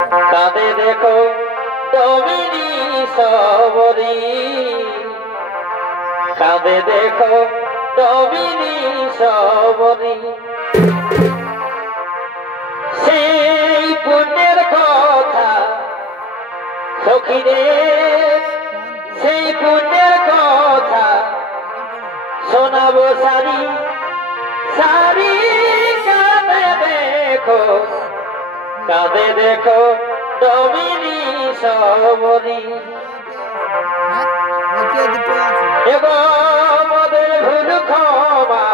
কাঁদে দেখো দমিনী সবরী, কাঁদে দেখো দমিনী সবরী। সেই পুণ্যের কথা সখিরে, সেই পুণ্যের কথা শোনাবো সারি সারি। কাঁদে দেখো, কাঁদে দেখো দমিনী সবরী। এগো মদের ভুল ক্ষমা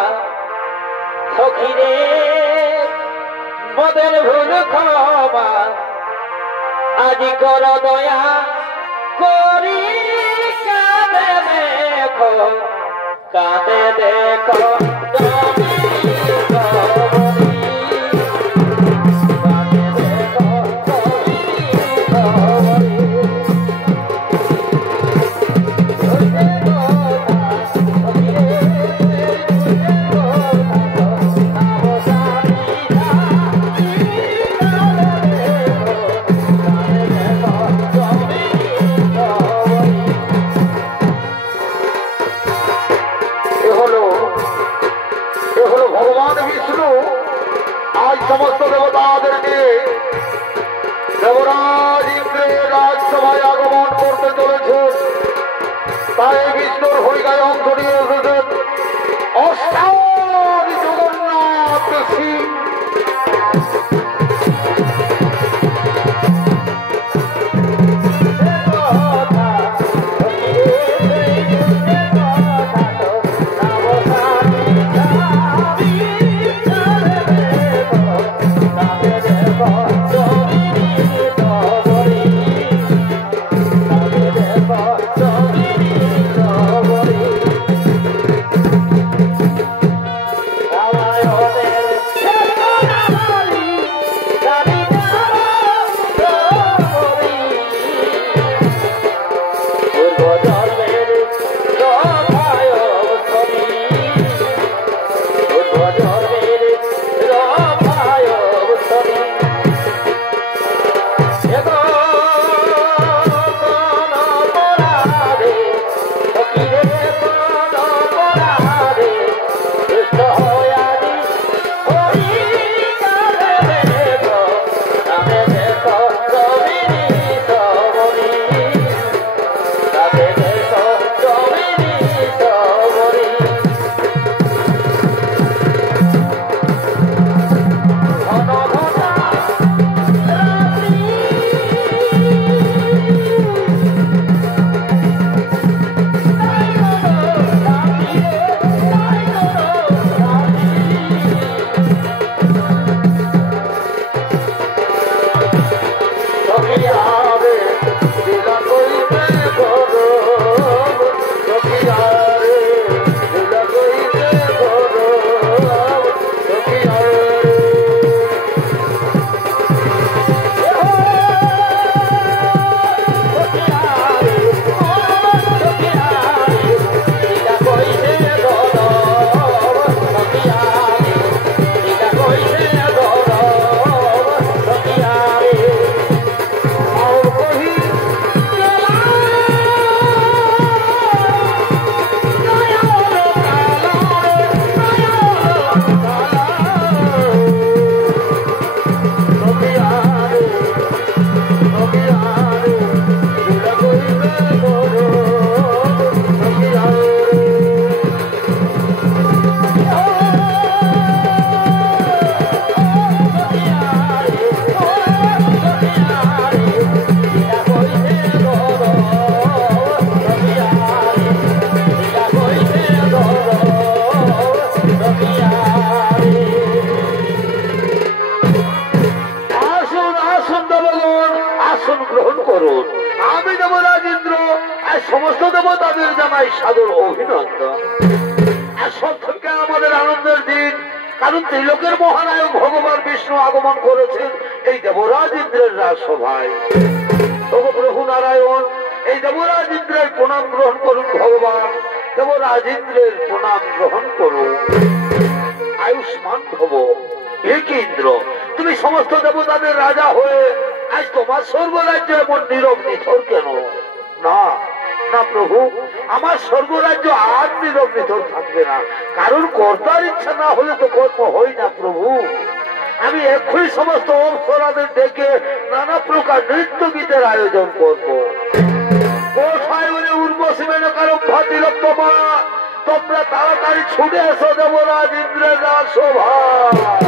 সখিরে, মদের ভুল ক্ষমা আজি কর দয়া করি। কাঁদে দেখো, কাঁদে দেখো দমিনী সবরী। সমস্ত দেবতাদের নিয়ে দেবরাজ ইন্দ্রের রাজসভায় আগমন করতে চলেছে। তাই বিষ্ণুর ভূমিকায় অংশ নিয়ে এসেছেন অষ্টাদশ জগন্নাথ শিব। সমস্ত দেবতাদের জানাই সাদর অভিনন্দন। আসল থেকে আমাদের আনন্দের দিন, কারণ ত্রিলোকের মহানায়ক ভগবান বিষ্ণু আগমন করেছেন এই দেবরাজ ইন্দ্রের রাজসভায়। তবু প্রভু নারায়ণ এই দেবরাজ ইন্দ্রের প্রণাম গ্রহণ করুন। ভগবান দেবরাজ ইন্দ্রের প্রণাম গ্রহণ করুন। আয়ুষ্মান ভব। হে কি ইন্দ্র, তুমি সমস্ত দেবতাদের রাজা হয়ে আজ তোমার স্বর্গরাজ্য এমন নীরব নিথর কেন? না না প্রভু, আমার স্বর্গরাজ্য আর নীরব নিথর থাকবে না, কারণ কর্তার ইচ্ছা না হলে তো কর্ম হয় না প্রভু। আমি এক্ষুনি সমস্ত অপ্সরাদের ডেকে নানা প্রকার নৃত্য গীতের আয়োজন করব। কোথায় বলে উর্বশী মেনকারম ভাতিরক্তমা, তোমরা তাড়াতাড়ি ছুটে এসো দেবরাজ ইন্দ্রের রাজসভায়।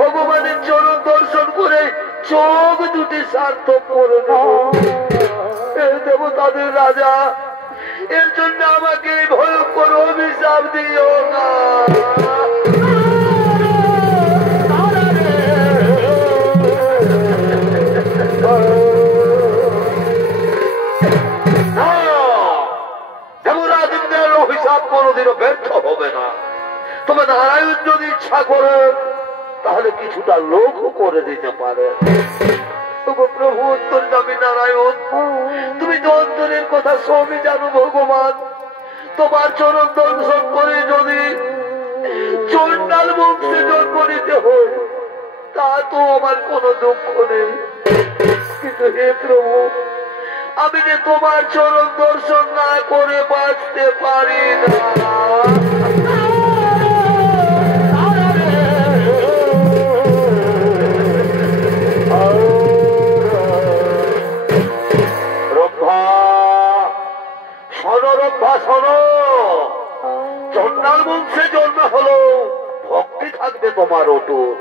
ভগবানের চরণ দর্শন করে চোখ দুটি সার্থক করে দেব তাদের রাজা। এর জন্য আমাকে ভয়ঙ্কর অভিশাপ দিও না। দেবরাজ ইন্দ্রের অভিশাপ কোনোদিনও ব্যর্থ হবে না। তবে নারায়ণ যদি ইচ্ছা করেন তাহলে কিছুটা লোক করে দিতে পারে। প্রভু অন্তর্যামী নারায়ণ, তুমি তো অন্তরের কথা সবই জানো ভগবান। তোমার চরণ দর্শন করে যদি চণ্ডাল বংশে জন্ম নিতে হয় তা তো আমার কোনো দুঃখ নেই, কিন্তু হে প্রভু আমি যে তোমার চরণ দর্শন না করে বাঁচতে পারি না। চণ্ডাল বংশে জন্ম হলো ভক্তি থাকবে তোমার অটুট।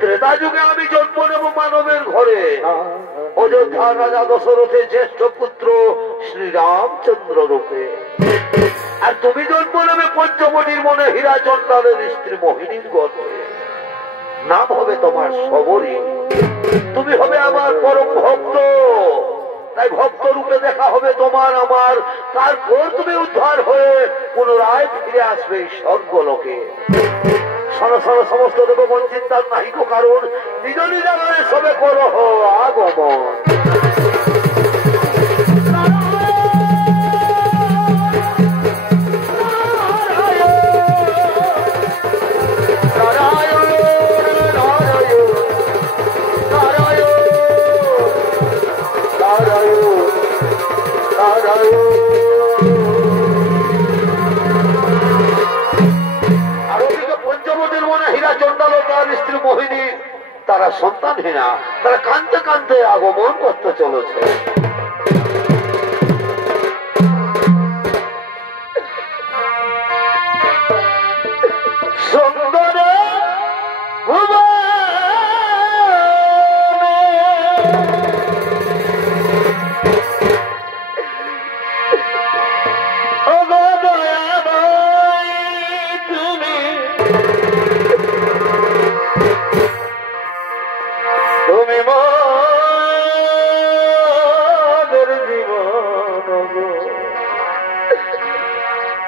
ত্রেতা যুগে আমি জন্ম নেব মানবের ঘরে, অযোধ্যা রাজা দশরথের জ্যেষ্ঠ পুত্র শ্রীরামচন্দ্র রূপে। আর তুমি জন্ম নেবে পঞ্চবটির মনে হীরা চণ্ডালের স্ত্রী মোহিনীর গর্ভে। নাম হবে তোমার শবরী। তুমি হবে আমার পরম ভক্ত, তাই ভক্ত রূপে দেখা হবে তোমার আমার। তারপর তুমি উদ্ধার হয়ে পুনরায় ফিরে আসবে স্বর্গলোকে। সমস্ত দেবগণ চিন্তার নাহিক কারণ, নিজ নিজ সবে করো আগমন। মোহিনী তারা সন্তানহীনা, তারা কাঁদতে কাঁদতে আগমন করতে চলেছে। সুন্দর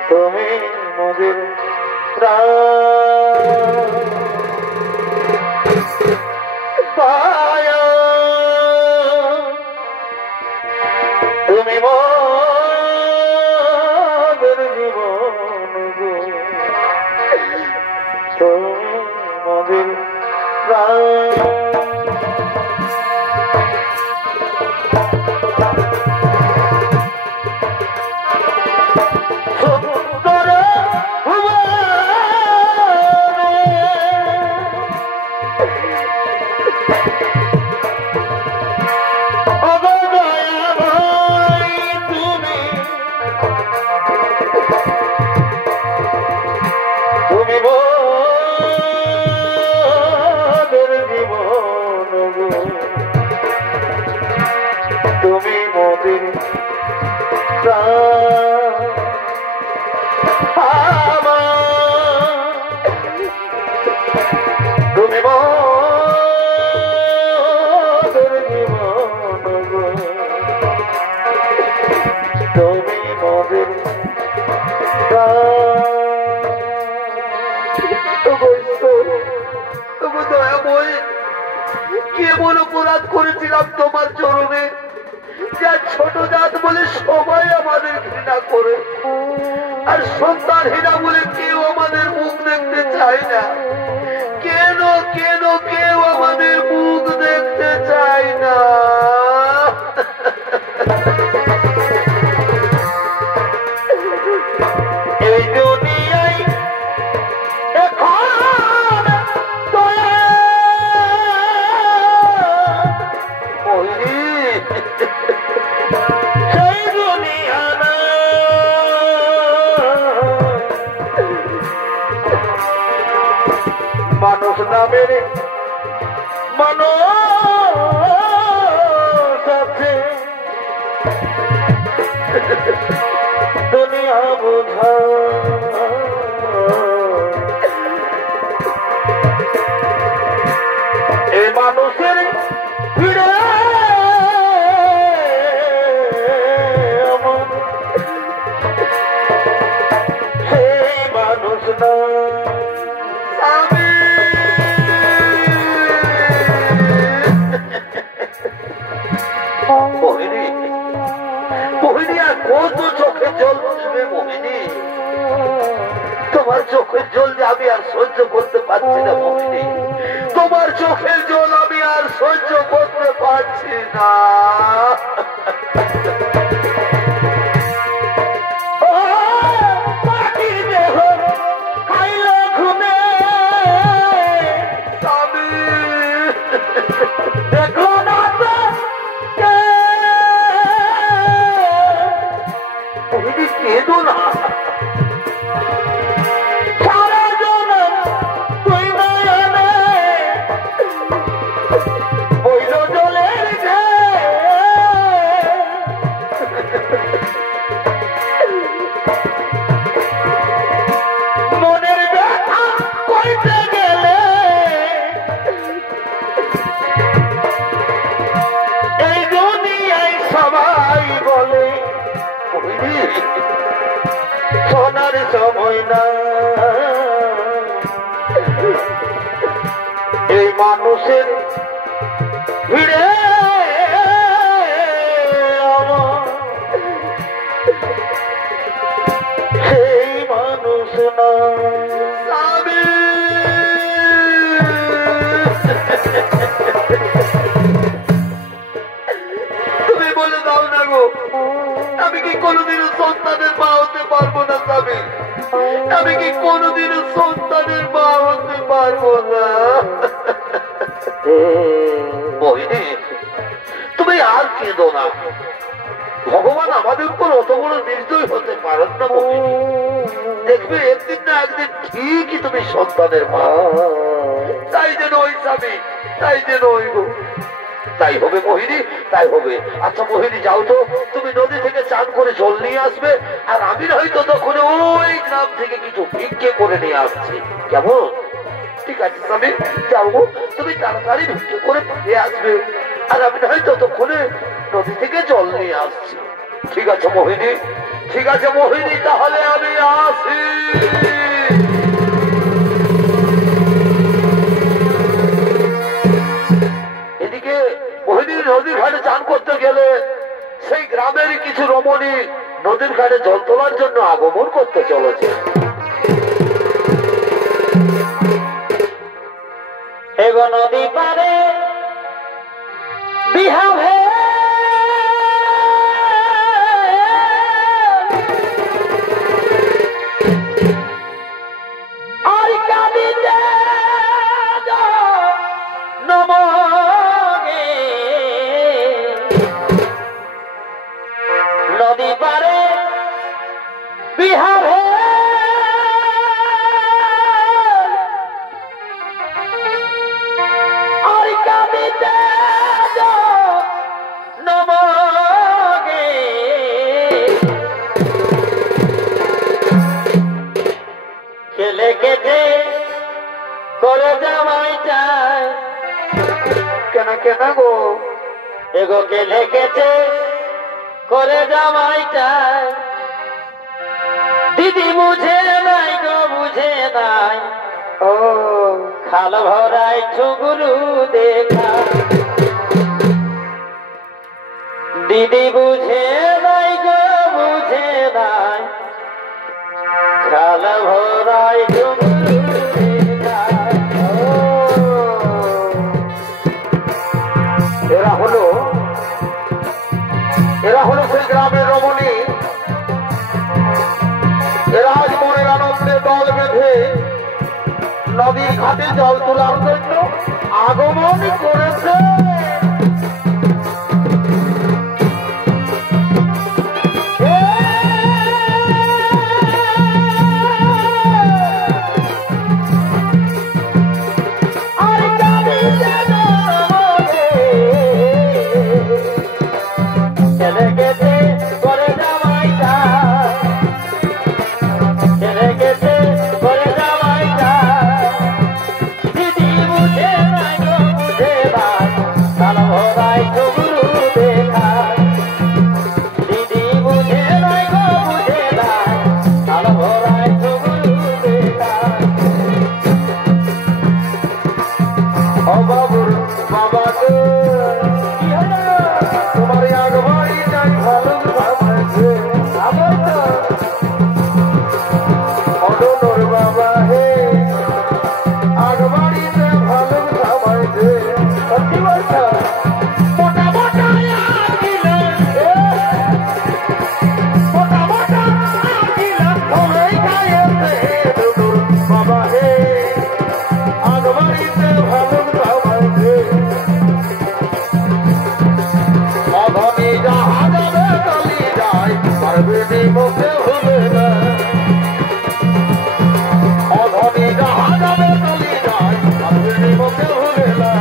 তুমি মোদের পায়া, তুমি মোদের জীবন, তুমি মোদের কেমন অপরাধ করেছিলাম তোমার চরণে, যা ছোট জাত বলে সবাই আমাদের ঘৃণা করে, আর সন্তানহীনা বলে কেউ আমাদের মুখ দেখতে চায় না। কেন কেন কেউ আমাদের মুখ দেখতে চায় না? এই দুনিয়ায় মানুষ নামের মানুষ আছে, দুনিয়া বোঝা এই মানুষের ভিড়ে সেই মানুষ না জল মুছবে মোহিনী, তোমার চোখের জল যে আমি আর সহ্য করতে পারছি না মোহিনী, তোমার চোখের জল আমি আর সহ্য করতে পারছি না। কেঁদো না, সারা জনম তুই নয়নে বইল জলের মনের ব্যথা কইতে গেলে এই দুনিয়ায় সবাই বলে সোনার সময় না, এই মানুষের ভিড়ে সেই মানুষ না। তুমি বলে দাও না গো, আমি কি কোনোদিনও সন্তানের মা হতে পারবো না স্বামী, আমি কি কোনোদিনও সন্তানের মা হতে পারবো না। মোহিনী তুমি আর কেঁদো না, ভগবান আমাদের উপর অত বড় নির্দয় হতে পারেন না মোহিনী, দেখবে একদিন না একদিন ঠিকই তুমি সন্তানের মা। তাই যেন ওই স্বামী, তাই যেন ওই গো, তাই হবে মোহিনী, তাই হবে। আচ্ছা মোহিনী যাও তো, তুমি নদী থেকে চান করে জল নিয়ে আসবে, আর আমি হয়তো তখন ওই গ্রাম থেকে কিছু ভিক্ষে করে নিয়ে আসছি, কেমন? ঠিক আছে স্বামী, যাও গো, তুমি তাড়াতাড়ি ভিক্ষে করে ফিরে আসবে, আর আমি হয়তো ততক্ষণে নদী থেকে জল নিয়ে আসছি। ঠিক আছে মোহিনী, ঠিক আছে মোহিনী, তাহলে আমি আসি। এদিকে মোহিনী নদীর ঘাটে চান করতে গেলে সেই গ্রামের কিছু রমণী নদীর ঘাটে জল তোলার জন্য আগমন করতে চলেছে। এগো নদী পারে বিহা হে আর কাঁদিতে নমগে নদী পারে বিহা হে খেলে কেটে করে জামাই চায় কেন কেন গো? এগো খেলে কেটে করে জামাই চায় দিদি বুঝে নাই গো বুঝে নাই ও খাল ভরাই ঠুগুরু দেখা দিদি বুঝে নাই গো বুঝে নাই খাল ভরাই ঠুগুরু দেখা। এরা হলো সেই গ্রামের রমণী, এরা আজ মনের আনন্দে দল বেঁধে নদীর ঘাটে জল তোলার জন্য আগমন করেছে। মুখে ভুলে না অধনী যাহা যাবে চলি যায় পার্বতী মুখে ভুলে না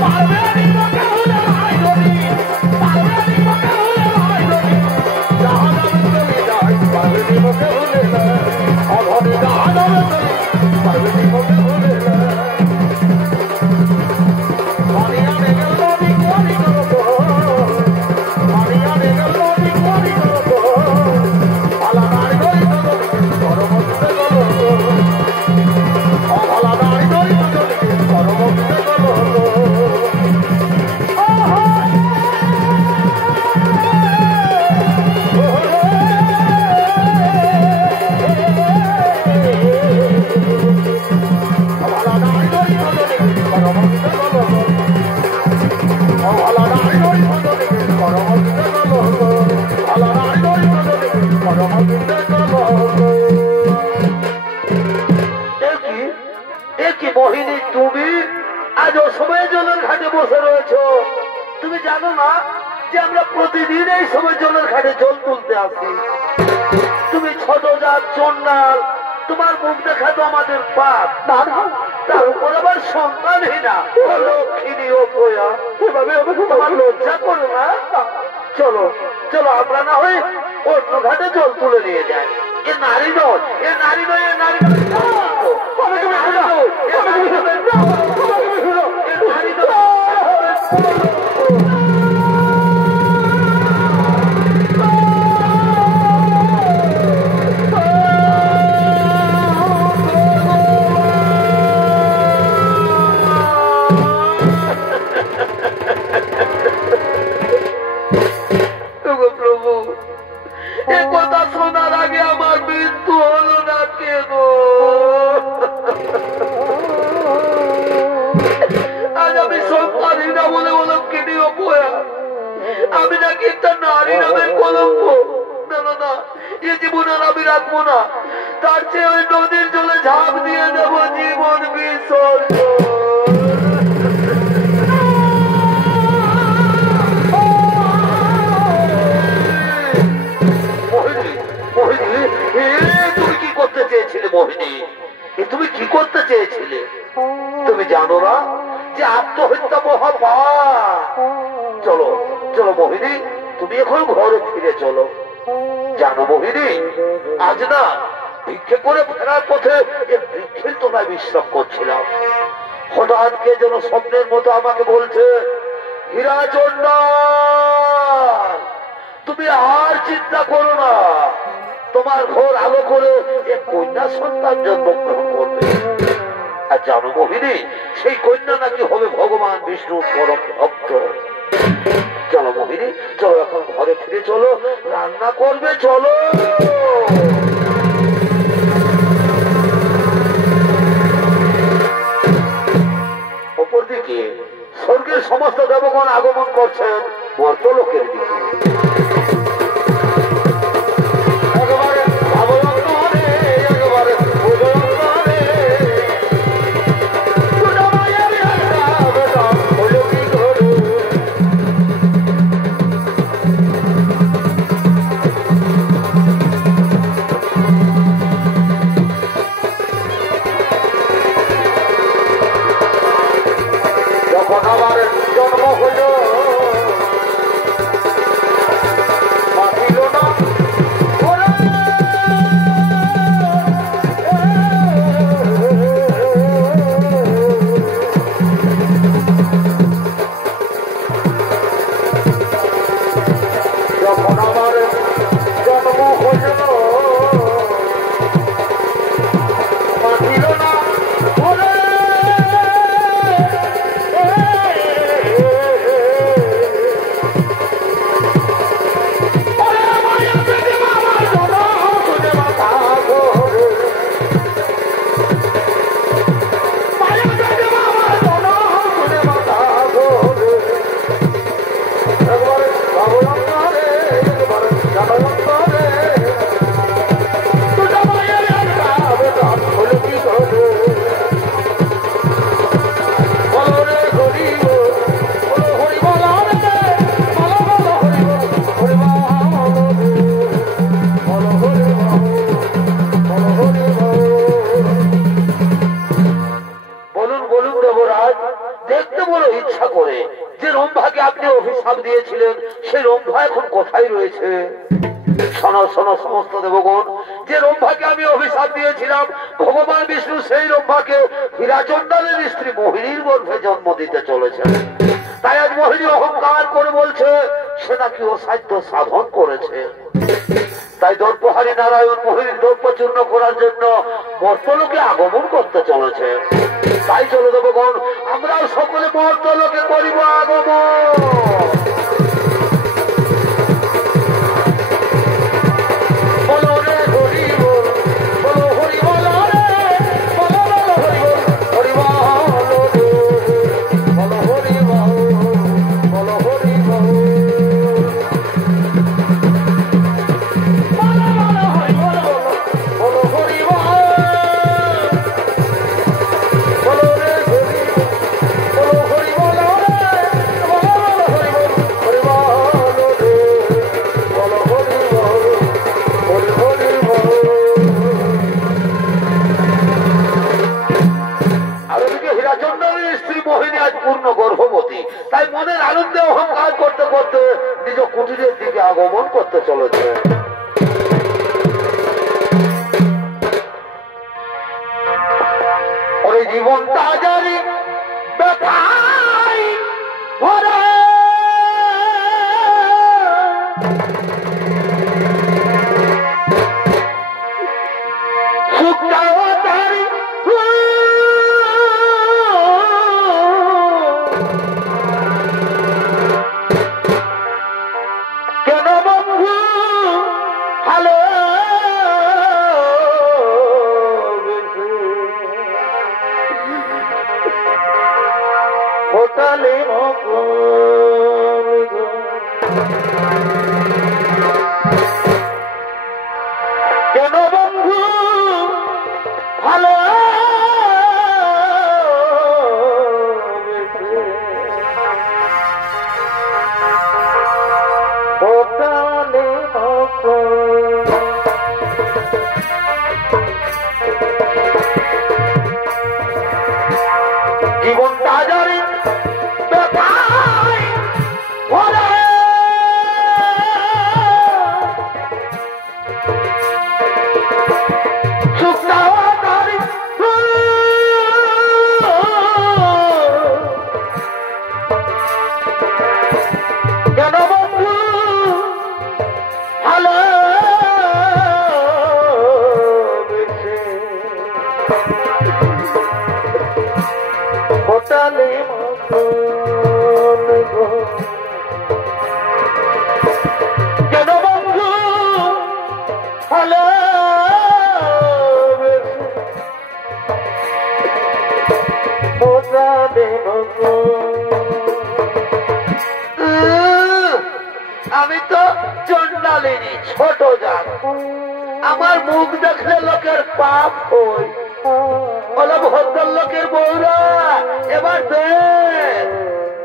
পার্বতী মুখে ভুলে নাই ধনী পার্বতী মুখে ভুলে নাই ধনী যাহা যাবে চলি যায় পার্বতী মুখে ভুলে না অধনী যাহা যাবে চলি পার্বতী মুখে ভুলে না মোহিনী তুমি আজ অসময়ে জলের ঘাটে বসে রয়েছ তুমি জানো না যে আমরা প্রতিদিন এই সময় জলের ঘাটে জল তুলতে আসি তুমি ছোট জাত চন্ডাল তোমার মুখ দেখা তো আমাদের পাপ তার উপর আবার সন্তানহীনা লক্ষ্মী ও পোয়া এভাবে তোমার লজ্জা করো না চলো চলো আমরা না হয়ে অন্য ঘাটে জল তুলে নিয়ে যাই এ নারী নয় এ নারী নয় এ নারী প্রভু এ কথা শোনার আগে আমার মৃত্যু হলো না কেন আজ আমি সন্তানহীনা বলে বললাম কিনিও পোয়া আমি নাকি একটা নারী নামের কলঙ্ক না না না এ জীবন আর আমি রাখবো না তার চেয়ে ওই নদীর জলে ঝাঁপ দিয়ে দেবো জীবন বিসর্জন তুমি কি করতে চেয়েছিলে মোহিনী তুমি কি করতে চেয়েছিলে তুমি জানো না যে আত্মহত্যা মহাপাপ চলো চলো মোহিনী তুমি এখন ঘরে ফিরে চলো জানো মোহিনী আজ না ভিক্ষে করে ফেরার পথে বৃক্ষের তোলায় বিশ্রাম করছিলাম হঠাৎ কে যেন স্বপ্নের মতো আমাকে বলছে হীরা চন্ডাল তুমি আর চিন্তা করো না তোমার ঘর আলো করে এক কন্যা সন্তান জন্মগ্রহণ করবে আর জানো মোহিনী সেই কন্যা নাকি হবে ভগবান বিষ্ণুর পরম ভক্ত চলো মোহিনী চলো এখন ঘরে ফিরে চলো রান্না করবে চলো অপরদিকে স্বর্গের সমস্ত দেবগণ আগমন করছেন মর্তলোকের দিকে যখন আমার জন্ম হল হয়েছে। শোনো শোনো সমস্ত দেবগণ, যে রম্ভাকে আমি অভিশাপ দিয়েছিলাম, ভগবান বিষ্ণু সেই রম্ভাকে হীরাচন্দ্রের স্ত্রী মোহিনীর গর্ভে জন্ম দিতে চলেছে। তাই আজ মোহিনী অহংকার করে বলছে সে নাকি অসাধ্য সাধন করেছে। তাই দর্পহারী নারায়ণ মোহিনীর দর্প চূর্ণ করার জন্য মর্তলোকে আগমন করতে চলেছে। তাই চলো দেবগণ, আমরাও সকলে মর্তলোকে করিব আগমন। গর্ভবতী, তাই মনের আনন্দে অহংকার করতে করতে নিজ কুটিরের দিকে আগমন করতে চলেছে। ওই জীবনটা জানি ব্যথায় ভরা, কেন বন্ধু ভালো জীবনটা জানি ব্যথায় ভরা, কেন বন্ধু ভালো হোটালে কেন বন্ধু ভালো আমি তো চন্ডালিনী ছোট জাত, আমার মুখ দেখলে লোকের পাপ হই। বলো ভদ্রলোকের বউরা এবার দেখ,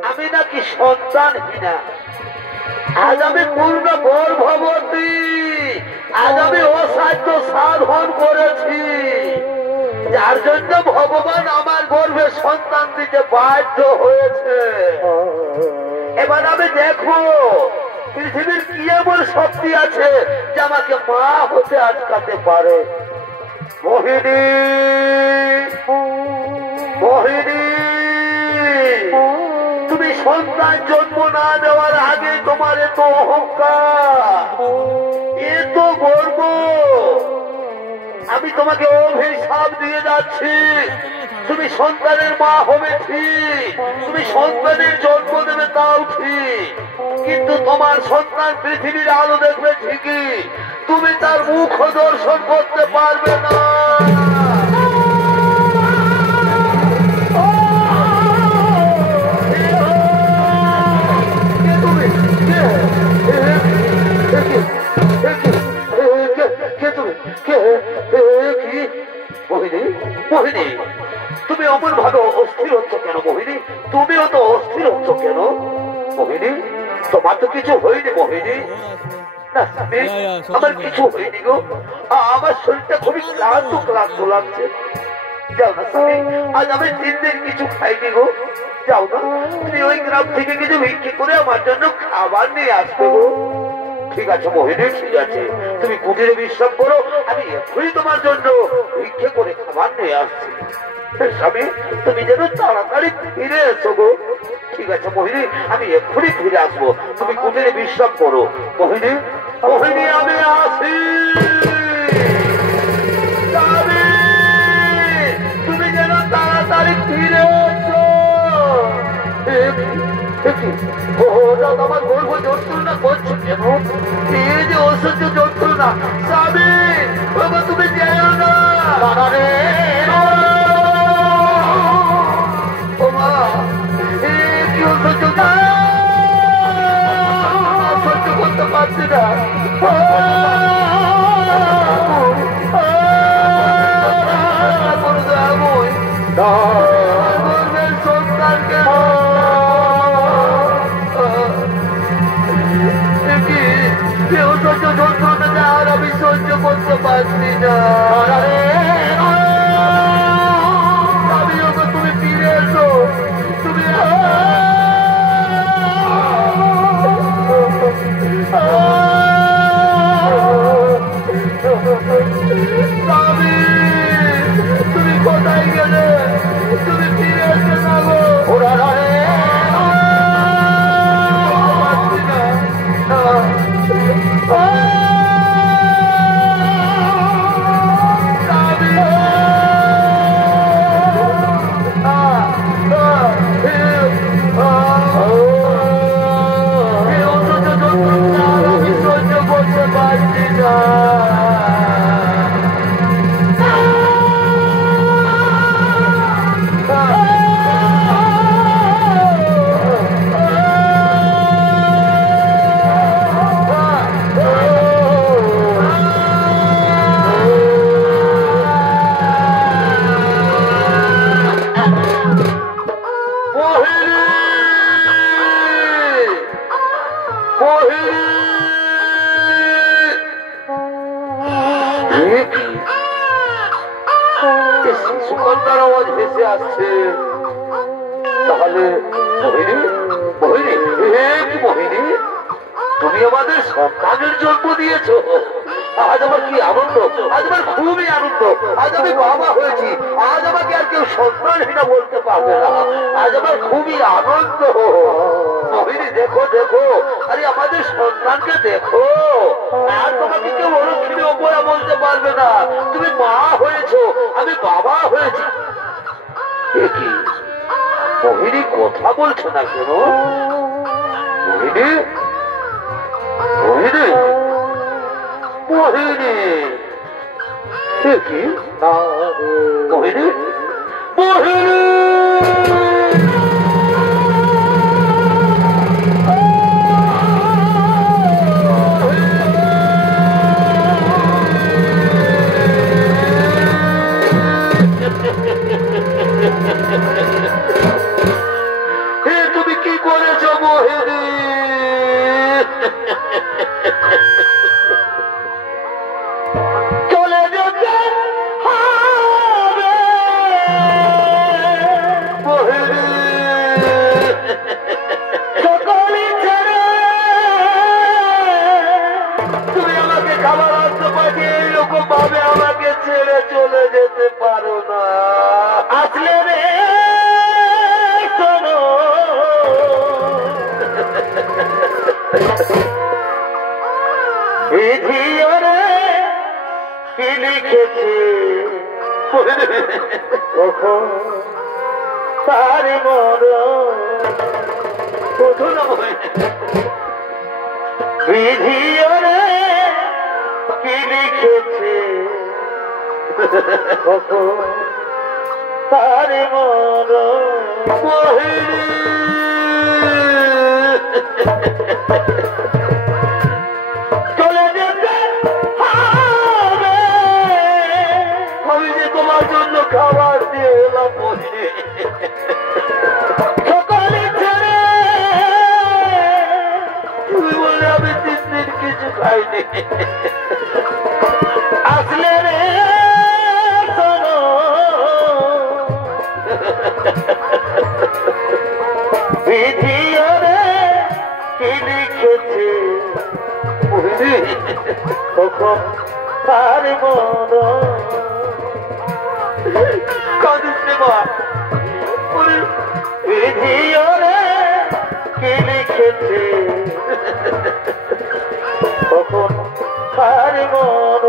আমি নাকি সন্তানহীনা, আজ আমি পূর্ণ গর্ভবতী, আজ আমি অসাধ্য সাধন করেছি, যার জন্য ভগবান আমার গর্ভে সন্তান দিতে বাধ্য হয়েছে। এবার আমি দেখবো পৃথিবীর কি এমন শক্তি আছে যে আমাকে মা হতে আটকাতে পারে। মোহিনী, মোহিনী, তুমি সন্তান জন্ম না দেওয়ার আগে তোমার এত অহংকার, এত গর্ব, আমি তোমাকে অভিশাপ দিয়ে যাচ্ছি। তুমি সন্তানের মা হবে ঠিক, তুমি সন্তানের জন্ম দেবে তাও ঠিক, কিন্তু তোমার সন্তান পৃথিবীর আলো দেখবে ঠিকই, তুমি তার মুখ দর্শন করতে পারবে না। মোহিনী, তুমি অমন ভাবে অস্থির হচ্ছ কেন? মোহিনী, তুমিও তো অস্থির হচ্ছ কেন? মোহিনী, তোমার তো কিছু হয়নি। মোহিনী, আমার কিছু হয়নি গো, আমার শরীরটা খুবই ক্লান্ত ক্লান্ত লাগছে। যাও না স্বামী, আজ আমি 3 দিন কিছু খাইনি গো, যাও না তুমি ওই গ্রাম থেকে কিছু বিক্রি করে আমার জন্য খাবার নিয়ে আসবে গো। ঠিক আছে মোহিনী, ঠিক আছে, তুমি কুটিরে বিশ্রাম করো, আমি এক্ষুনি তোমার জন্য ভিক্ষে করে খাবার নিয়ে আসছি। স্বামী, তুমি যেন তাড়াতাড়ি ফিরে এসো গো। ঠিক আছে মোহিনী, আমি এক্ষুনি ফিরে আসবো, তুমি কুটিরে বিশ্রাম করো। মোহিনী, মোহিনী, আমি আসি। স্বামী, তুমি যেন তাড়াতাড়ি ফিরে এসো। আমার গর্ব যন্ত্রণা করছো কেন? এই যে অসহ্য যন্ত্রণা। স্বামী, বাবা তুমি যেও না। সহ্য করতে পারছি না। সন্তানকে সহ্য যন্ত্রণা আর আমি সহ্য করতে পারছি না। আমি ওকে, তুমি ফিরে এসো, তুমি তুমি কোথায় গেলে? তুমি ফিরে এসে না গো। সুকন্যার আওয়াজ ভেসে আসছে। তাহলে মোহিনী, মোহিনী, কি মোহিনী, তুমি আমাদের সন্তানের জন্ম দিয়েছো। আজ আমার কি আনন্দ, আজ আমার খুবই আনন্দ। আজ আমি বাবা হয়েছি, আজ আমাকে আর কেউ সন্তানহীনা বলতে পারবে না। আজ আমার খুবই আনন্দ। মোহিনী দেখো, দেখো, আরে আমাদের সন্তানকে দেখো। আর তোমাকে কেউ অলক্ষিণী অপরা বলতে পারবে না। তুমি মা হয়েছো, আমি বাবা হয়েছি। কি মোহিনী কথা বলছো না কেন? মোহিনী, মোহিনী, মোহিনী, কি মোহিনী, মোহিনী, তুমি কি করেছ মোহিনী? চলে যেতে হবে মোহিনী, সকলে ছেড়ে তুমি আমাকে খাবার আসতে পাঠিয়ে এরকম ভাবে আমাকে ছেড়ে চলে যেতে পারো না। আসলে রে শোনো, বিধিও রে কি লিখেছে কখন তার মর বিধিও রে কি লিখেছে কখন তার মর। মোহিনী, চলে যেতে হবে। আমি যে তোমার জন্য খাবার দিয়ে এলাম মোহিনী, সকালে ছেড়ে তুমি বলে আমি 3 দিন কিছু খাইনি। আসলে রে শোনো, বিধিও রে কি লিখেছে কখন তার মন কাঁদিস রে মা বিধিওরে কি লিখেছে কখন তার মন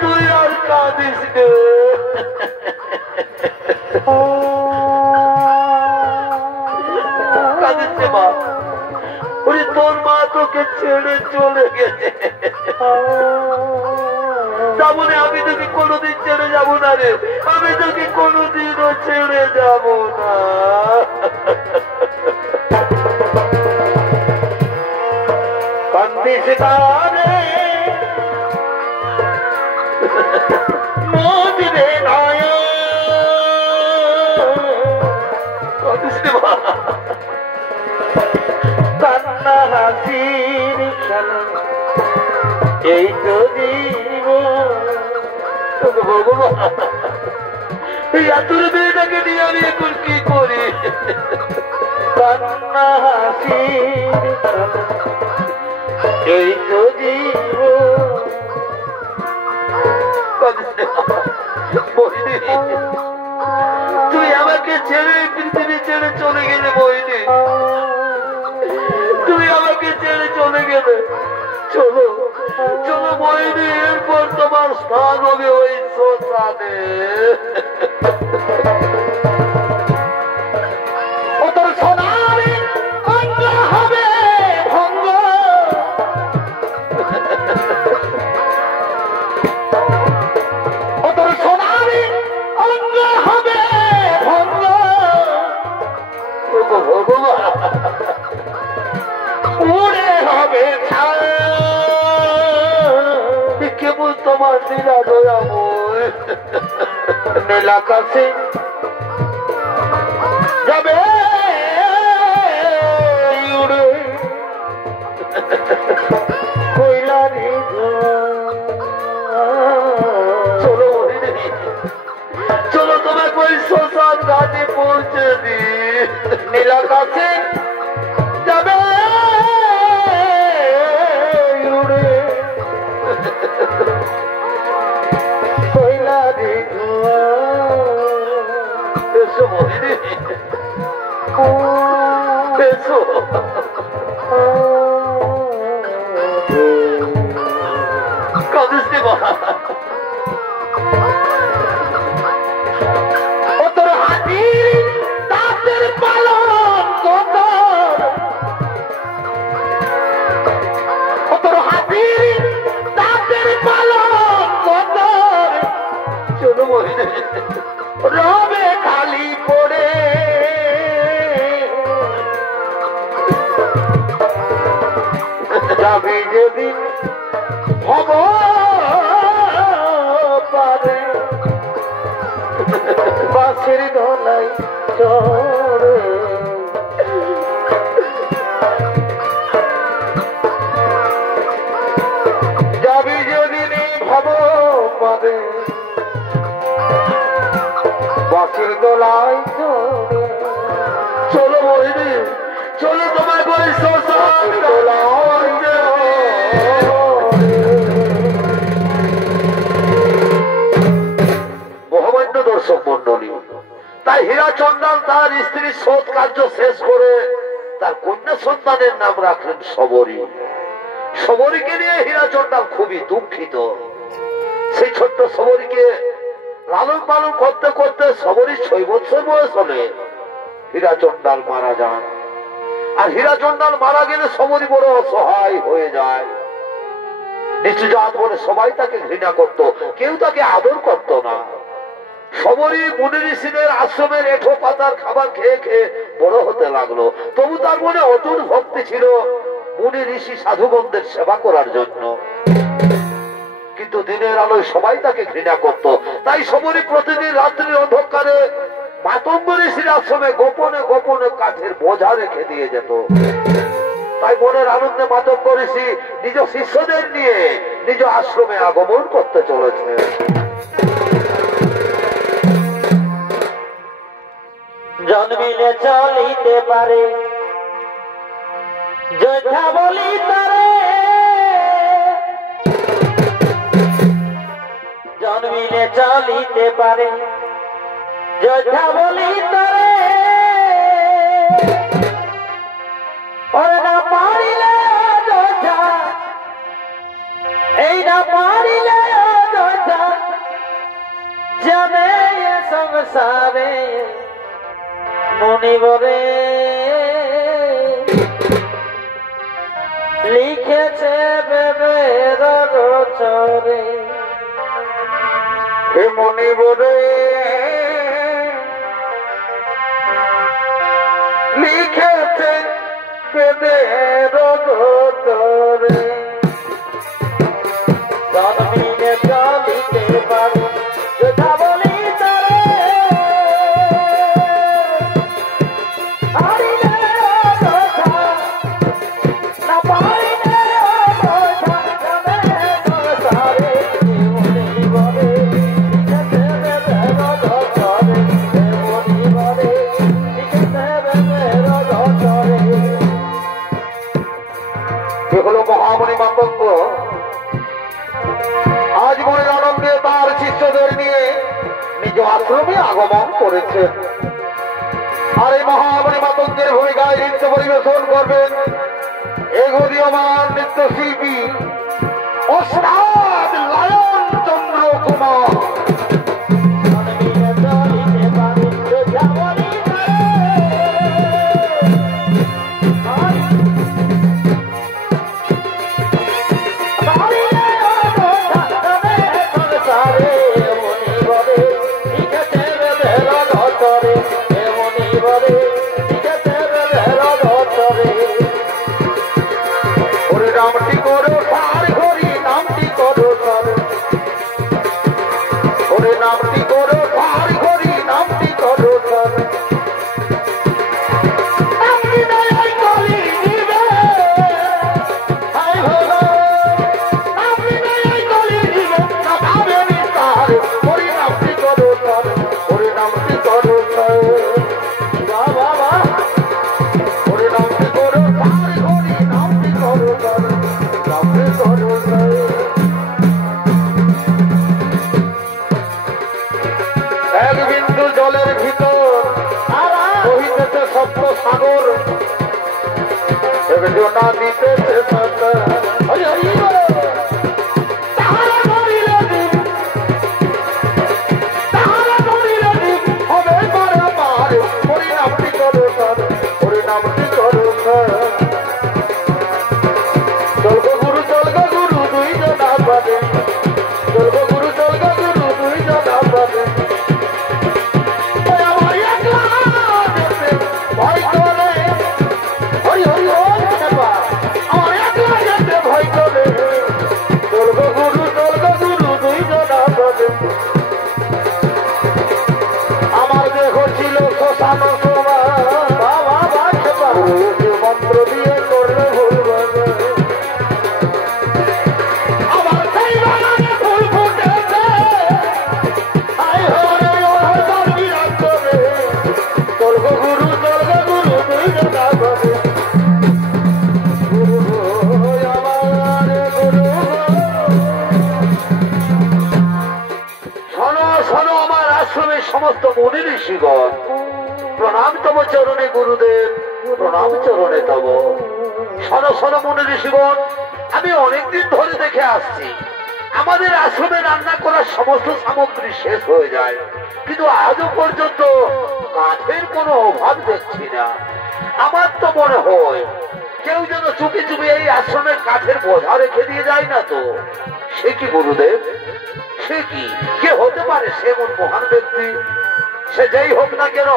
তুই আর কাঁদিস রে কাঁদিস রে মা তোর মা তোকে ছেড়ে চলে গেছে যাবো না আমি তোকে কোনোদিন ছেড়ে যাবো না রে আমি তোকে কোনোদিনও ছেড়ে যাবো না কান্দিস তারে মজবে নয় কাঁদিস রে মা কান্না হাসির খেলা এই তো জীবন ভগবান এই আতুর মেয়েটাকে নিয়ে আমি এখন কি করি কান্না হাসির খেলা এই তো জীবন কাঁদিস রে মা বহিনী তুই আমাকে ছেড়ে পৃথিবী ছেড়ে চলে গেলে বহিনী তুমি আমাকে ছেড়ে চলে গেলে চলো চলো বহিনী এরপর তোমার স্থান হবে ওই শ্মশানে ও তোর সোনারে অঙ্গ হবে ভঙ্গ ও তোর সোনারে অঙ্গ হবে ভঙ্গ ভগবান উড়ে হবে কেমন তোমার নীলা দয়াময় নীলাকাশে যাবে উড়ে কইলারি চলো বহিনী চলো তোমাকে ওই শ্মশান ঘাটে পৌঁছে দি নীলাকাশে যাবে উড়ে কইলারি এসো বহিনী এসো কাঁদিস রে মা ও তোর হাতির দাঁতের পালন কত ও তোর হাতির দাঁতের পালন কত চলো বহিনী রবে খালি পড়ে যাবি যেদিন হব পারে বাসের ধলাই চড়ে যাবি যেদিন হব পারে বাসের দোলাই চড়ে চলো বহিনী চলো তোমাকে ওই শ্মশান ঘাটে মহামান্য দর্শক মন্ডলী তাই হীরা চন্দাল তার স্ত্রীর শোধ কার্য শেষ করে তার কন্যা সন্তানের নাম রাখলেন শবরী শবরীকে নিয়ে হীরা চন্দাল খুবই দুঃখিত সেই ছোট্ট শবরীকে লালন পালন করতে করতে শবরীর 6 বছর বয়স হলে হীরা চন্দাল মারা যান আর হীরা চন্দাল মারা গেলে শবরী বড় অসহায় হয়ে যায় নিচু জাত বলে সবাই তাকে ঘৃণা করত কেউ তাকে আদর করত না শবরী মুনি ঋষিদের আশ্রমের এঁঠো পাতার খাবার খেয়ে খেয়ে বড় হতে লাগলো তবু তার মনে অটুট ভক্তি ছিল মুনি ঋষি সাধুগণদের সেবা করার জন্য কিন্তু দিনের আলোয় সবাই তাকে ঘৃণা করত তাই শবরী প্রতিদিন রাত্রির অন্ধকারে মাতঙ্গ ঋষির আশ্রমে গোপনে গোপনে কাঠের বোঝা রেখে দিয়ে যেত তাই মনের আনন্দে মাতঙ্গ ঋষি নিজ শিষ্যদের নিয়ে নিজ আশ্রমে আগমন করতে চলেছে জন্মিলে চলিতে পারে যথা বলি তারে চলিতে পারে যোদ্ধা বলি তরে ওরে না পারিলে যোদ্ধা এই না পারিলে যোদ্ধা যাবে সংসারে মনিবরে লিখেছে বেবের রচরে হে মনিবরে লিখেছে বেদের রচরে জন্মিনে চলিতে পারে যোদ্ধা বলি তরে হারিলে যোদ্ধা না পারিলে যোদ্ধা যাবে সংসারে মনিবরে লিখেছে বেবের রচরে মনিবরে লিখেছে বেবের রচরে। এ হলো মহামণি মাতঙ্গ। আজ মনের আনন্দে তার শিষ্যদের নিয়ে নিজ আশ্রমে আগমন করেছেন। আর এই মহামণি মাতঙ্গের ভূমিকায় নৃত্য পরিবেশন করবেন এগোদীয়মান নৃত্যশিল্পী ওস্তাদ লায়ন চন্দ্র কুমার। জন্মিনে চলিতে পারে যোদ্ধা বলি তরে পারিলে যোদ্ধা যাবে সংসারে মনিবরে লিখেছে বেবের রচরে মনিবরে লিখেছে বেবের রচরে। ওরে নামটি করো সার হরি নামটি করো সার, ওরে নামটি করো সার হরি নামটি করো সার। আপনি দয়াই কলি দিবে হায় হলো আপনি দয়াই কলি দিবে না ভাবে বিস্তার, হরি নামটি করো সার, ওরে নামটি করো সার। বাবা বাবা ওরে নামটি করো সার হরি নামটি করো সার, নামটি করো সার। এক বিন্দু জলের ভিতর বহিতেছে সপ্ত সাগর, একজনা দিতেছে সাঁতার। হরি হরি তাহারা করিলে দিন তাহারা করিলে দিন হবে পারে পারে, হরি নামটি করো সার, হরি নামটি করো সার। চলগো গুরু দুই জনা পাবে, চলগো গুরু দুই জনা পাবে। আমার একলা যেতে ভয় করে, হরি হরি ওম বাবা আমার একলা যেতে ভয় করে। চলগো গুরু দুই জনা পাবে। আমার দেহ ছিল শ্মশান সমান, বাবা বাবা যে মন্ত্র দিয়ে করলে ভুল হবে। আমার সেই বাগানে ফুল ফুটেছে আয় হরে অহংকার বিরাজ করে। চলগো গুরু দুই জনা পাবে। গুরু গো আমার গুরু গো। শোনো শোনো আমার আশ্রমের সমস্ত মুনি ঋষিগণ, প্রণাম তব চরণে গুরুদেব, প্রণাম চরণে তব। শোনো শোনো মুনি ঋষিগণ, আমি অনেকদিন ধরে দেখে আসছি আমাদের আশ্রমে রান্না করার সমস্ত সামগ্রী শেষ হয়ে যায়, কিন্তু আজও পর্যন্ত কাঠের কোনো অভাব দেখছি না। আমার তো মনে হয় কেউ যেন চুপি চুপি এই আশ্রমের কাঠের বোঝা রেখে দিয়ে যায় না তো। সে কি গুরুদেব, সে কি, কে হতে পারে সে এমন মহান ব্যক্তি? সে যেই হোক না কেন,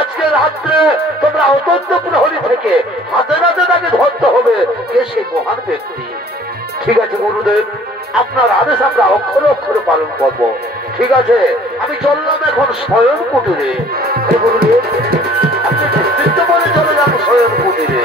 আজকে রাত্রে তোমরা অত্যন্ত প্রহরী থেকে হাতে নাতে তাকে ধরতে হবে কে সেই মহান ব্যক্তি। ঠিক আছে গুরুদেব, আপনার আদেশ আমরা অক্ষরে অক্ষরে পালন করব। ঠিক আছে, আমি চললাম এখন শয়ন কুটিরে। হে গুরুদেব, আপনি নিশ্চিন্ত বলে চলে যান শয়ন কুটিরে।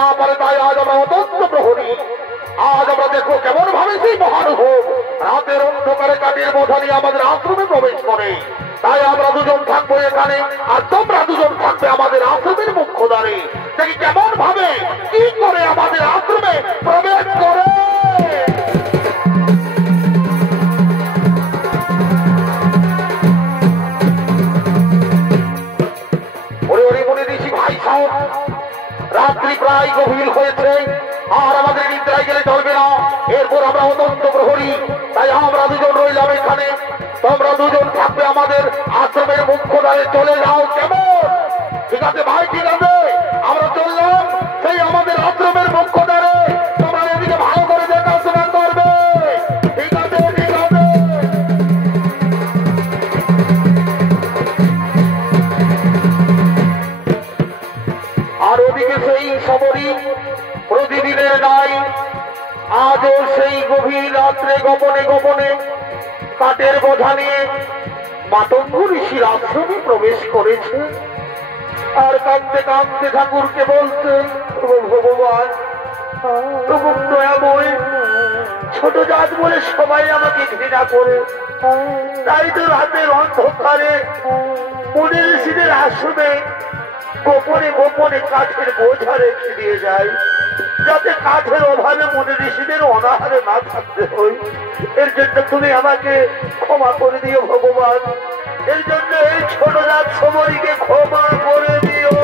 না পারে, তাই আজ আমরা অত্যন্ত প্রহরী। আজ আমরা দেখো কেমন ভাবে সেই মহানুভব রাতের অন্ধকারে কাটিয়ে বোঝা নিয়ে আমাদের আশ্রমে প্রবেশ করে। তাই আমরা দুজন থাকবো এখানে, আর তোমরা দুজন থাকবে আমাদের আশ্রমের মুখ্য দ্বারে। দেখি কেমন ভাবে কি করে আমাদের আশ্রমে প্রবেশ করে। রাত্রি প্রায় গভীর হয়েছে, আর আমাদের নিদ্রায় গেলে চলবে না। এরপর আমরা অত্যন্ত প্রহরী, তাই আমরা দুজন রইলাম এখানে। তোমরা দুজন থাকবে আমাদের আশ্রমের মুখ্য দ্বারে। চলে যাও, কেমন? ঠিক আছে ভাই, ঠিক আছে, আমরা চললাম সেই আমাদের আশ্রমের মুখ্য দ্বারে। তোমরা এদিকে ভালো করে দেখাশোনা করবে। ঠিক আছে, ঠিক আছে। আর ওদিকে সেই সবরী প্রতিদিনের নাই আজও সেই গভীর রাত্রে গোপনে গোপনে কাঠের বোঝা নিয়ে মাতঙ্গ ঋষির আশ্রমে প্রবেশ করেছে। আর কাঁদতে কাঁদতে ঠাকুরকে বলতেন, ভগবান প্রভু দয়াময়, ছোট জাত বলে সবাই আমাকে ঘৃণা করে, তাই তো রাতের অন্ধকারে মুনি ঋষিদের আশ্রমে গোপনে গোপনে কাঠের বোঝা রেখে দিয়ে যায়, যাতে কাঠের অভাবে মুনি ঋষিদের অনাহারে না থাকতে হয়। এর জন্য তুমি আমাকে ক্ষমা করে দিও ভগবান। এর জন্য এই ছোট জাত সমরীকে ক্ষমা করে দিও।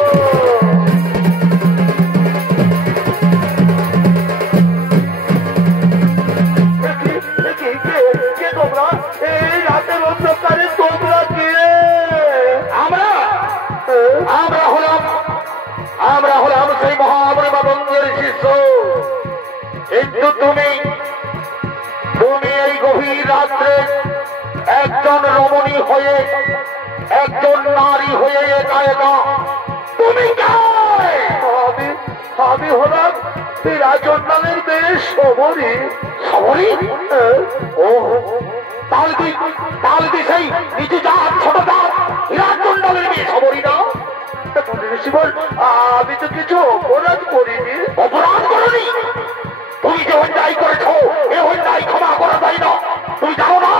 কে তোমরা? এই রাতের অন্ধকারে তোমরা কে? আমরা হলাম সেই মহামণি মাতঙ্গের শিষ্য। কিন্তু তুমি এই গভীর রাত্রে একজন রমণী হয়ে, একজন নারী হয়ে একা একা তুমি আমি হলাম এই রাজন্যালের মেয়ে সবরী। সবরী? ও তাহলে তুই সেই নিচু জাত ছোট জাত রাজন্যালের মেয়ে সবরী না? আমি তো কিছু অপরাধ করিনি। অপরাধ করনি? তুমি যে অন্যায় করেছো, এ অন্যায় ক্ষমা করা যায় না। তুমি জানো না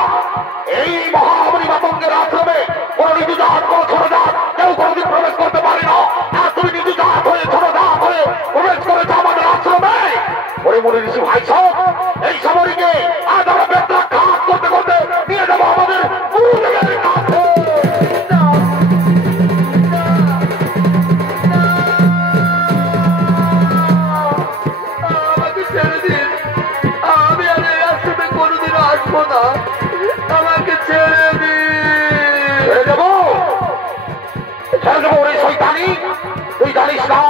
এই মহামণি মাতঙ্গের আশ্রমে কোন নিচু জাত কোন ছোট জাত কেউ কোনদিন প্রবেশ করতে পারে না। আর তুমি নিচু জাত হয়ে ছোট জাত হয়ে প্রবেশ করেছো আমাদের আশ্রমে। ওরে মুনি ঋষি ভাই সব, এই সবরীকে আজ আমরা বেত্রাঘাত করতে করতে নিয়ে যাবো আমাদের গুরুদেবের কাছে। আমাকে ছেড়ে দেবো? তুই জানিস না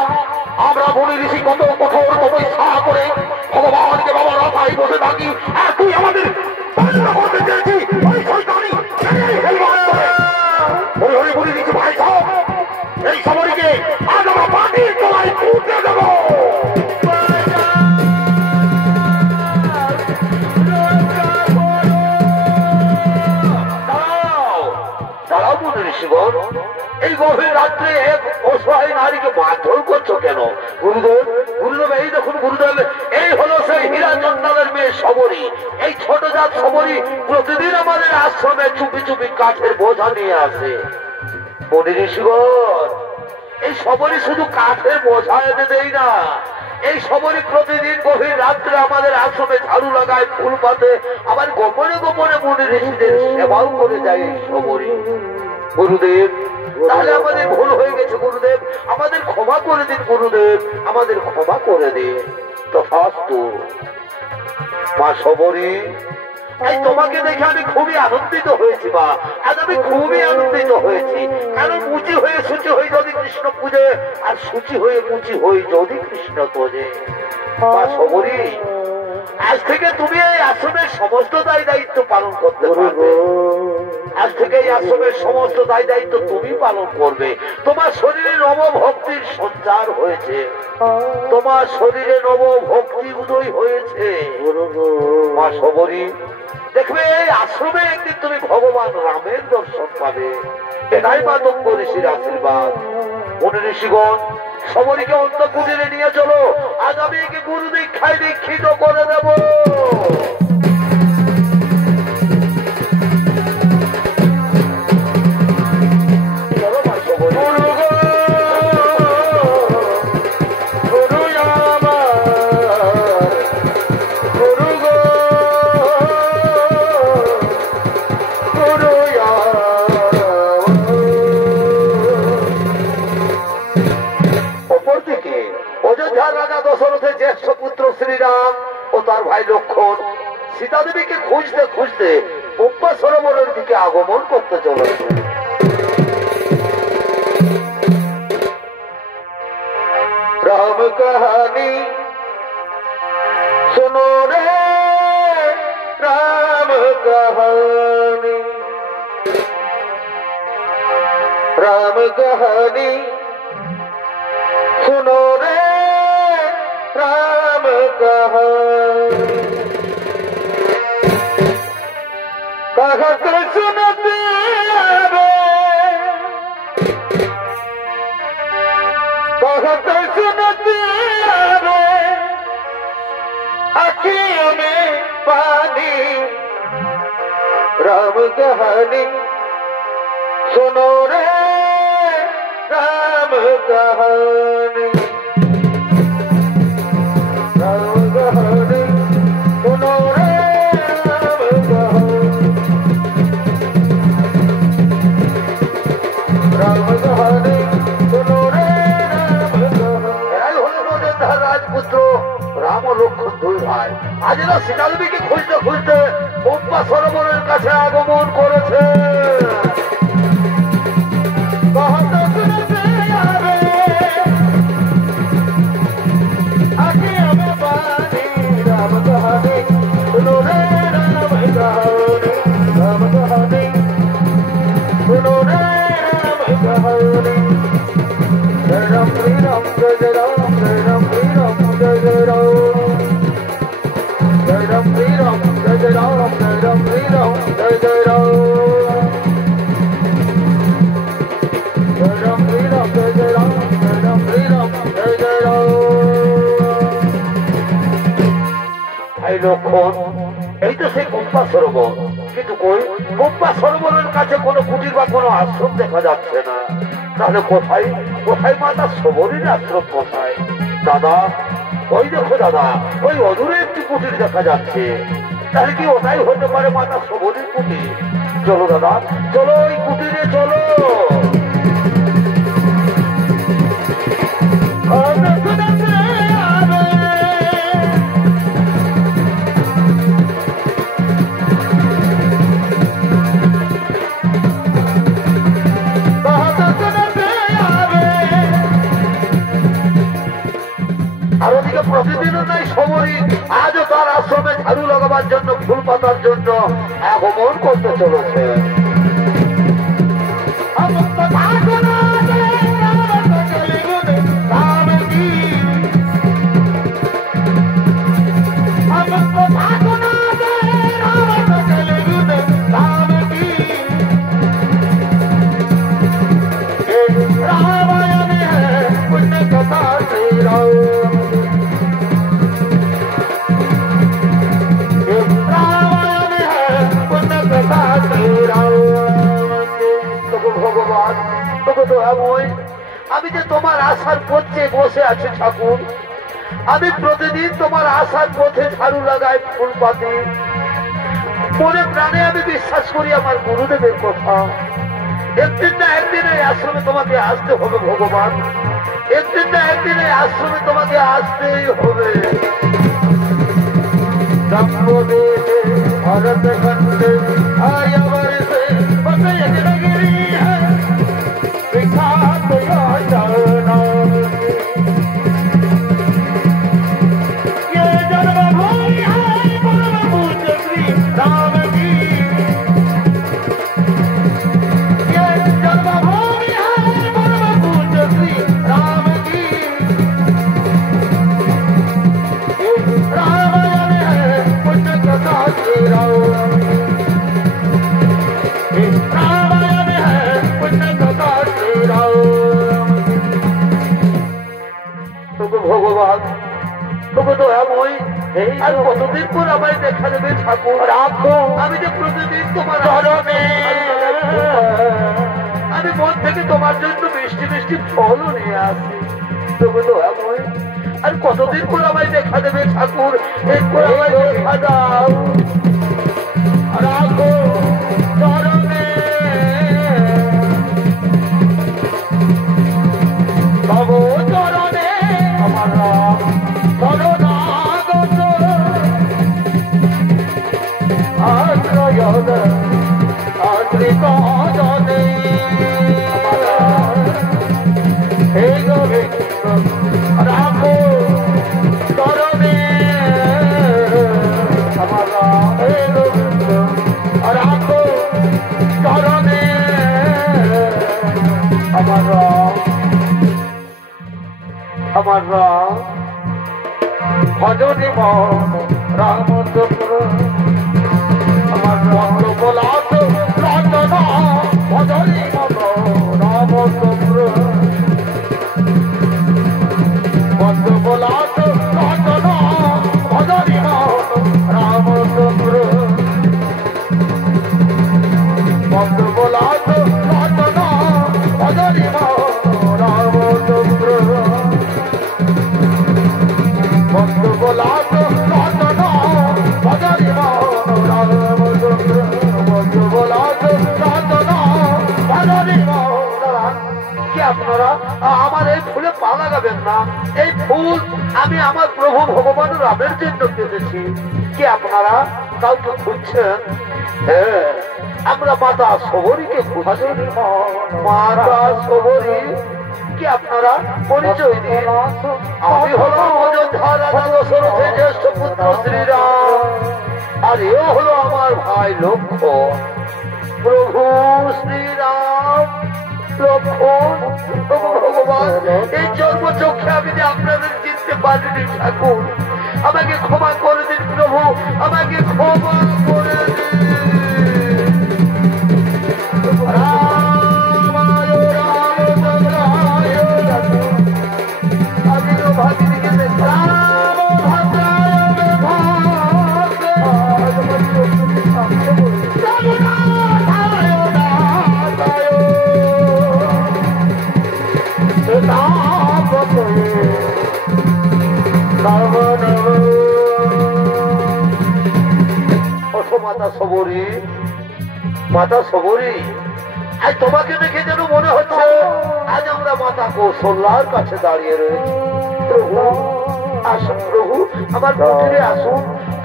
আমরা মুনি ঋষি কত কঠোর তপস্যা করে ভগবানকে বাবার আশায় বসে থাকি, আর তুই আমাদের বন্ধ করতে চেয়েছিস। ওই শয়তানি মুনি ঋষি ভাই সব, এই সবরীকে আজ আমরা মাটির তলায় পুঁতে দেবো। এই গভীর রাত্রে এক অসহায় নারীকে মারধর করছো কেন? গুরুদেব এই দেখুন গুরুদেব, এই হলো সেই হীরা চন্দালের মেয়ে সবরী। এই ছোট জাত সবরী প্রতিদিন আমাদের আশ্রমে চুপি চুপি কাঠের বোঝা নিয়ে আসে। মুনি ঋষিগণ, এই সবরী শুধু কাঠের বোঝা এনে দেয় না, এই সবরী প্রতিদিন গভীর রাত্রে আমাদের আশ্রমে ঝাড়ু লাগায়, ফুল পাতে, আবার গোপনে গোপনে মুনি ঋষিদের সেবাও করে যায় এই সবরী। গুরুদেব, তাহলে আমাদের ভুল হয়ে গেছে গুরুদেব, আমাদের ক্ষমা করে দিন গুরুদেব, আমাদের ক্ষমা করে দিন। তথাস্তু। মা সবরী, এই তোমাকে দেখে আমি খুবই আনন্দিত হয়েছি মা, আজ আমি খুবই আনন্দিত হয়েছি। কারণ মুচি হয়ে সূচি হয়ে যদি কৃষ্ণ পূজে, আর সূচি হয়ে মুচি হয়ে যদি কৃষ্ণ তোজে। মা সবরী, আজ থেকে তুমি এই আশ্রমের সমস্ত দায় দায়িত্ব পালন করতে পারবে। আজ থেকে এই আশ্রমের সমস্ত দায় দায়িত্ব তুমি পালন করবে। তোমার শরীরে নবভক্তির সঞ্চার হয়েছে, তোমার শরীরে নবভক্তি উদয় হয়েছে। মা সবরী, দেখবে এই আশ্রমে একদিন তুমি ভগবান রামের দর্শন পাবে। এটাই মাতঙ্গ ঋষির আশীর্বাদ। মুনি ঋষিগণ, সবরীকে অন্ত কুটিরে নিয়ে চলো, আজ আমি একে গুরু দীক্ষায় দীক্ষিত করে দেব। জ্যেষ্ঠ পুত্র শ্রীরাম ও তার ভাই লক্ষ্মণ সীতা দেবীকে খুঁজতে খুঁজতে পদ্মা সরোবরের দিকে আগমন করতে চলেছে। রাম কাহানি শোনো রে, রাম কাহানি, রাম কাহানি শোনো রে, राम कहानी कहत सुनते रे, कहत सुनते रे अखियों में पानी। राम कहानी सुनो रे, राम कहानी, राम कहानी सुनो रे, राम कहानी, राम कहानी सुनो रे, राम कहानी। এরাই হলো অযোধ্যার রাজপুত্র রাম ও লক্ষ্মণ দুই ভাই। আজ এরা সীতা দেবীকে খুঁজতে খুঁজতে পদ্মা সরোবরের কাছে আগমন করেছে। এই তো সেই পদ্মা সরোবর, কিন্তু কই পদ্মা সরোবরের কাছে কোনো কুটির বা কোনো আশ্রম দেখা যাচ্ছে না। তাহলে কোথায় কোথায় মাতা সবরীর আশ্রম কোথায়? দাদা ওই দেখো দাদা, ওই অদূরে একটি কুটির দেখা যাচ্ছে। তাহলে কি ওটাই হতে পারে মাতা সবরীর কুটির? চলো দাদা চলো, ওই কুটিরে চলো। আর ওদিকে প্রতিদিনও নাই সবরী, আজও তার আশ্রমে ঝাড়ু লাগাবার জন্য, ফুল পাতার জন্য আগমন করতে চলেছে। আমি যে তোমার আশার পথে বসে আছি ঠাকুর, আমি প্রতিদিন তোমার আশার পথে ঝাড়ু লাগাই, ফুল পাতি, মনে প্রাণে আমি বিশ্বাস করি আমার গুরুদেবের কথা। একদিন না একদিন এই আশ্রমে তোমাকে আসতে হবে ভগবান, একদিন না একদিন এই আশ্রমে তোমাকে আসতেই হবে। भरत खंड आया वर्षे बसे गिरी है विख्यात जाना ये जन्मभूमि है परम पूज्य श्री राम की, ये जन्मभूमि है परम पूज्य श्री राम की, रामायण है पुण्य कथा श्री राम। তবু তো এমন আর কতদিন পর আমায় দেখা দেবে ঠাকুর? রাখো, আমি যে প্রতিদিন তোমার চরণে, আমি মন থেকে তোমার জন্য মিষ্টি মিষ্টি ফলও নিয়ে আসি। তবু তো এমন আর কতদিন পর আমায় দেখা দেবে ঠাকুর? এরপর আমায় দেখা দাও। রাখো চরণে তব চরণে আমার শরণাগত আশ্রয় আশ্রিত জনে হে গোবিন্দ রাখো চরণে আমার হে গোবিন্দ রাখো চরণে আমার আমার ভজনী রামচন্দ্র আমার রঙ্গ বলাত রচনা ভজনী রামচন্দ্র বন্ধ বলাত রচনা ভজনী রামচন্দ্র বন্ধ বলাত রচনা ভজনী রামচন্দ্র বন্ধ বলাত রচনা ভজনী রামচন্দ্র বন্ধ বলাত রচনা ভজনী। কি আপনারা আমার এই ফুলে পা লাগাবেন না? এই ফুল আমি আমার প্রভু ভগবান রামের জন্য পেতেছি। কি আপনারা কাউকে খুঁজছেন? হ্যাঁ, আমরা মাতা সবরীকে খুঁজছি। মাতা সবরী কি আপনারা পরিচয় দিন? আমি হলাম অযোধ্যা রাজা দশরথের জ্যেষ্ঠ পুত্র শ্রীরাম, আর এ হলো আমার ভাই লক্ষ্মণ। প্রভু শ্রীরাম লক্ষ্মণ ভগবান, এই জন্মচক্ষে আমি যে আপনাদের চিনতে পারিনি ঠাকুর, আমাকে ক্ষমা করে দিন প্রভু, আমাকে ক্ষমা করে দিন। মাতা সবরী, মাতা সবরী, আজ তোমাকে দেখে যেন মনে হচ্ছে আজ আমরা মাতা কৌশল্যার কাছে দাঁড়িয়ে রয়েছি। প্রভু আসুন, প্রভু আমার মন্দিরে আসুন,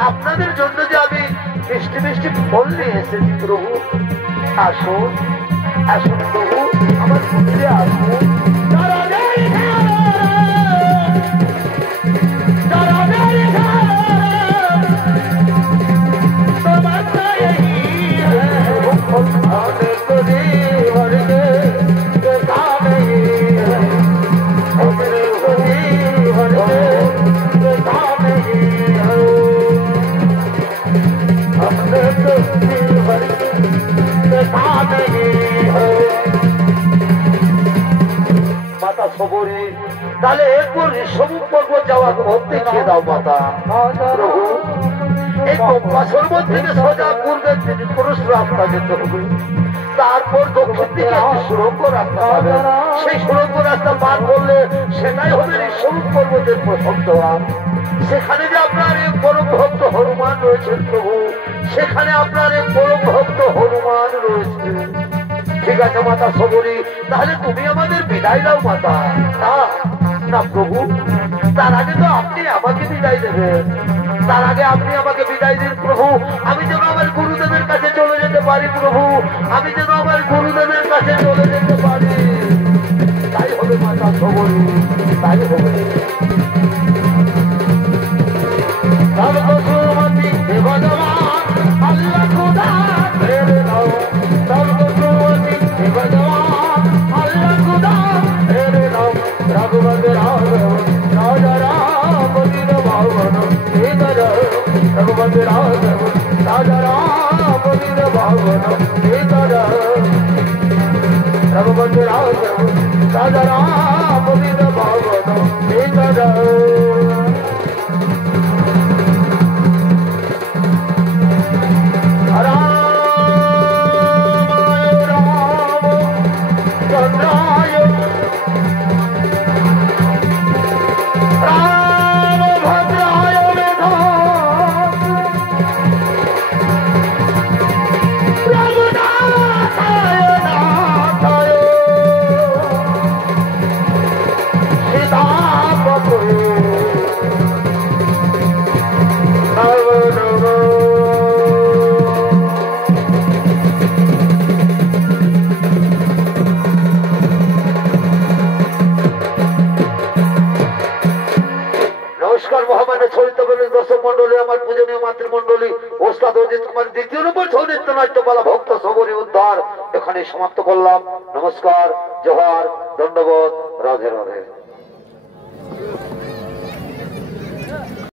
আপনাদের জন্য যে আমি মিষ্টি মিষ্টি ফল নিয়ে এসেছি। প্রভু আসুন, আসুন প্রভু আমার মন্দিরে আসুন। মাতা সবরী, তাহলে এরপর ঋষভমুখ পর্বত যাওয়ার পথ দেখিয়ে দাও মাতা। প্রভু এই পম্পাসর থেকে সোজা পূর্বের দিকে পুরুষ রাস্তা যেতে হবে, তারপর দক্ষিণ দিকে একটি সুড়ঙ্গ রাস্তা পাবে। সেই সুড়ঙ্গ রাস্তা পার করলে সেটাই হবে ঋষভমুখ পর্বতের প্রথম দ্বার। সেখানে যে আপনার এক পরম ভক্ত হনুমান রয়েছেন প্রভু, সেখানে আপনার এক পরম ভক্ত হনুমান রয়েছে। ঠিক আছে মাতা সবরী, তাহলে তুমি আমাদের বিদায় দাও মাতা। না প্রভু, তার আগে তো আপনি আমাকে বিদায় দেবেন, তার আগে আপনি আমাকে বিদায় দিন প্রভু। আমি যেন আমার গুরুদেবের কাছে চলে যেতে পারি প্রভু, আমি যেন আমার গুরুদেবের কাছে চলে যেতে পারি। তাই হবে মাতা সবরী, তাই হবে। সর্বসুমতি দেবজবান আল্লাহ খুদা মেরে নাও, সর্বসুমতি দেবজবান আল্লাহ খুদা মেরে নাও। রঘুবর রাঘব রাজা রাম দিন ভাবন হৃদয়, রঘুবর রাঘব রাজা রাম দিন ভাবন হৃদয়, রঘুবর রাঘব রাজা রাম দিন ভাবন হৃদয়। আমার পূজনীয় মাতৃমণ্ডলী ওস্তাদ অজিত কুমার দ্বিতীয় নম্বর ছৌ নৃত্য নাট্যপালা ভক্ত সবরী উদ্ধার এখানে সমাপ্ত করলাম। নমস্কার, জোহার, দণ্ডবোধ, রাধে রাধে।